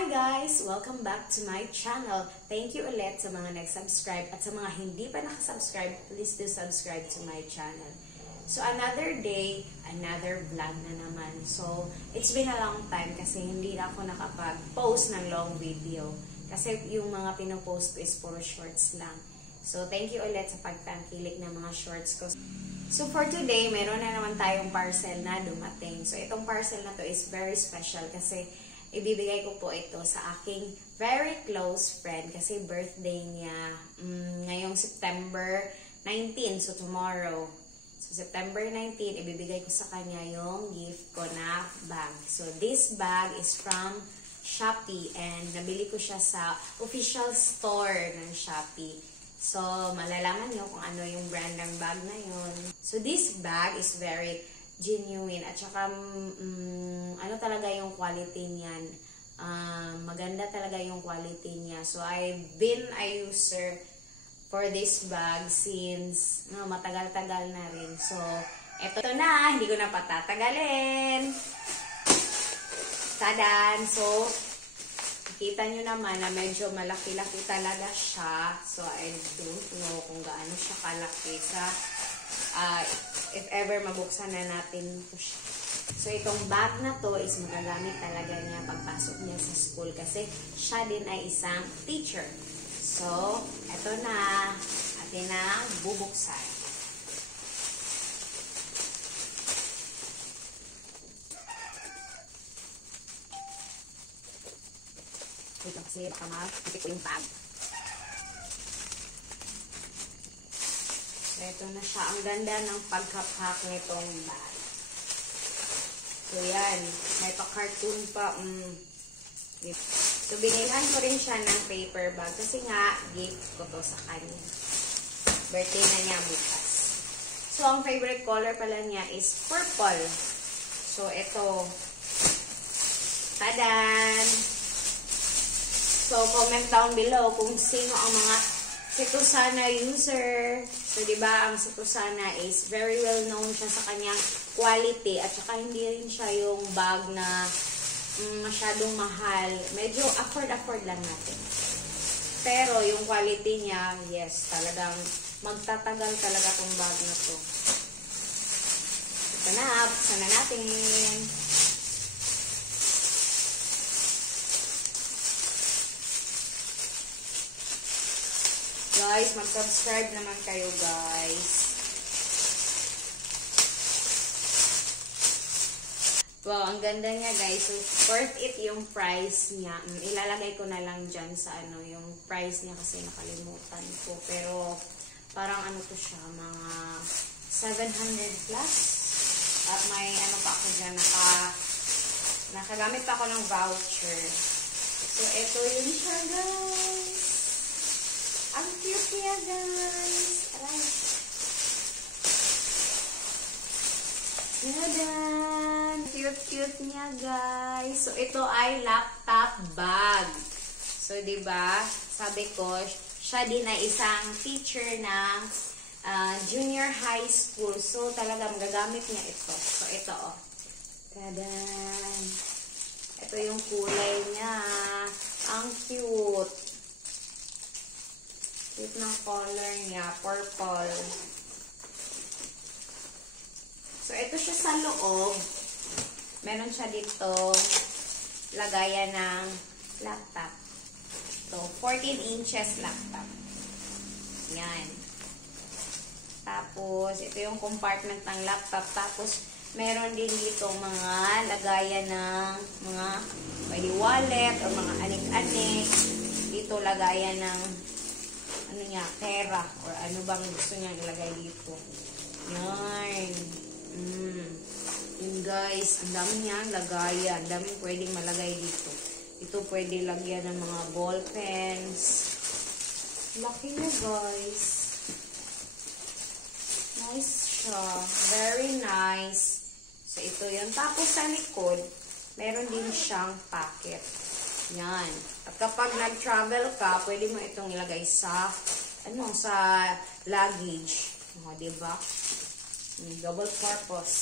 Hi guys! Welcome back to my channel. Thank you ulit sa mga nag-subscribe at sa mga hindi pa nakasubscribe, please do subscribe to my channel. So another day, another vlog na naman. So it's been a long time kasi hindi na ako nakapag-post ng long video. Kasi yung mga pinopost ko is puro shorts lang. So thank you ulit sa pagtangkilik ng mga shorts ko. So for today, meron na naman tayong parcel na dumating. So itong parcel na to is very special kasi ibibigay ko po ito sa aking very close friend kasi birthday niya ngayong September 19, so tomorrow. So September 19, ibibigay ko sa kanya yung gift ko na bag. So this bag is from Shopee and nabili ko siya sa official store ng Shopee. So malalaman nyo kung ano yung brand ng bag na yun. So this bag is very genuine at saka ano talaga yung quality niyan, maganda talaga yung quality niya. So I've been a user for this bag since matagal-tagal na rin. So eto na, hindi ko na patatagalin. Tadan! So kita nyo naman na medyo malaki-laki talaga siya. So I don't know kung gaano siya kalaki sa if ever mabuksan na natin ito siya. So itong bag na to is magagamit talaga niya pagpasok niya sa school kasi siya din ay isang teacher. So eto na, atin na bubuksan. Ito kasi baka makikip ko yung bag. So, ito na siya. Ang ganda ng pagkapak nitong bag. So, yan. May pa-cartoon pa. So, binilhan ko rin siya ng paper bag. Kasi nga, gift ko to sa kanya. Birthday na niya bukas. So, ang favorite color pala niya is purple. So, ito. Tadan! So, comment down below kung sino ang mga Setusana user. So, diba, ang Setusana is very well known siya sa kanyang quality at saka hindi rin siya yung bag na masyadong mahal. Medyo afford lang natin. Pero, yung quality niya, yes, talagang magtatagal talaga tong bag na to. Ito na, buksan na natin. Guys, mag-subscribe naman kayo, guys. Wow, ang ganda niya, guys. So, worth it yung price niya. Ilalagay ko na lang dyan sa yung price niya kasi nakalimutan ko. Pero, parang ano to siya, mga 700 plus. At may pa ako dyan, nakagamit pa ako ng voucher. So, ito yun siya, guys. Ang cute niya, guys. Aray. Tadan! Cute niya, guys. So, ito ay laptop bag. So, diba, sabi ko, siya din ay isang teacher ng junior high school. So, talaga magagamit niya ito. So, ito, oh. Tadan! Ito yung kulay niya. Ang cute. Cute ng color niya, purple. So, ito siya sa loob. Meron siya dito lagayan ng laptop. So, 14 inches laptop. Yan. Tapos, ito yung compartment ng laptop. Tapos, meron din dito mga lagayan ng mga pwede wallet o mga anik-anik. Dito lagayan ng pera or ano bang gusto niya ilagay dito. Yan. Yun, guys, ang dami niyang lagayan. Ang daming pwedeng malagay dito. Ito pwede lagyan ng mga ball pens. Laki niya, guys. Nice siya. Very nice. So, ito yun. Tapos sa likod, meron din siyang pocket. Yan. At kapag nag-travel ka, pwede mo itong ilagay sa sa luggage. Diba? Double purpose.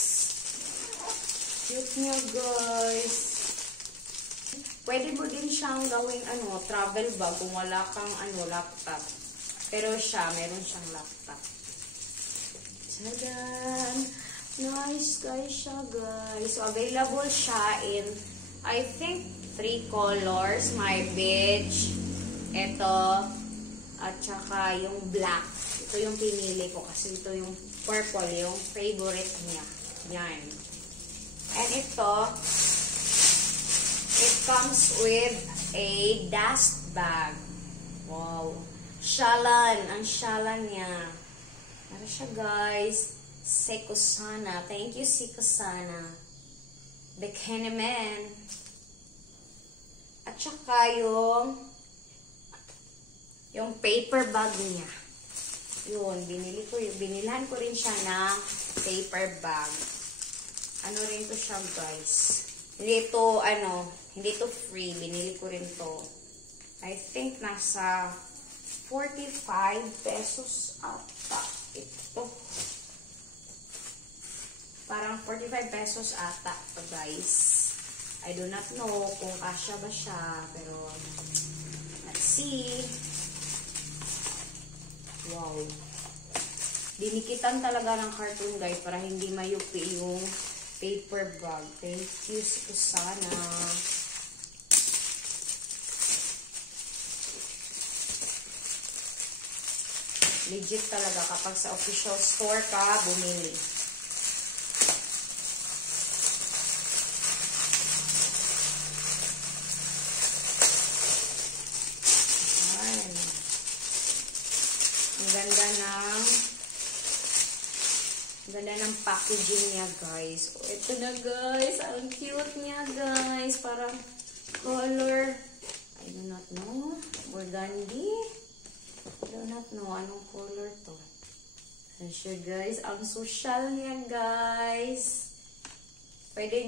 Cute niya, guys. Pwede mo din siyang gawing travel bag kung wala kang laptop. Pero meron siyang laptop. Tadan! Nice guys siya, guys. So, available siya in, I think, 3 colors. My beige, ito, at saka yung black. Ito yung pinili ko kasi ito yung purple, yung favorite niya. Yan. And ito, it comes with a dust bag. Wow. Shalan. Ang shalan niya. Ano siya, guys? Sekosana. Thank you, Sekosana. Bikini Man. At saka yung paper bag niya. Yun, binilhan ko rin siya ng paper bag. Ano rin to siya, guys. Hindi to free. Binili ko rin to. I think nasa 45 pesos ata. Ito. Parang 45 pesos ata to, guys. I do not know kung kasya ba siya. Pero, let's see. Wow. Dinikitan talaga ng cartoon, guys, para hindi mayupi yung paper bag. Thank you, Susana. Legit talaga kapag sa official store ka bumili. Ayan. Ang ganda ng packaging niya, guys. Oh, ito na, guys. Ang cute niya, guys. Parang color, I do not know. Burgundy. I do not know anong color to. And sure, guys. Ang social niya, guys. Pwede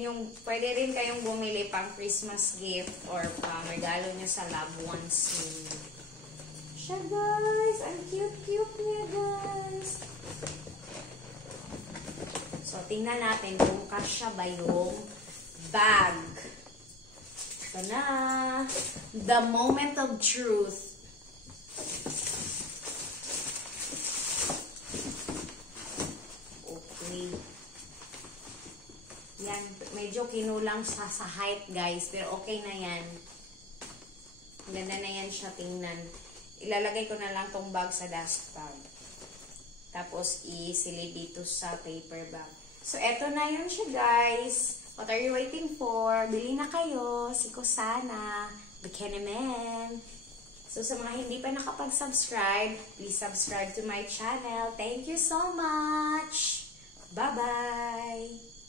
rin kayong bumili pang Christmas gift or pang regalo nyo sa loved ones ninyo. Siya, guys. Ang cute-cute niya, guys. So, tingnan natin kung kasya ba yung bag. Ito na. The moment of truth. Okay. Yan. Medyo kinulang sa height, guys. Pero okay na yan. Ganda na yan siya tingnan. Ilalagay ko na lang tong bag sa dust bag. Tapos, isilid dito sa paper bag. So, eto na yun siya, guys. What are you waiting for? Bili na kayo. Sekosana. Bikini Man. So, sa mga hindi pa nakapag-subscribe, please subscribe to my channel. Thank you so much. Bye-bye.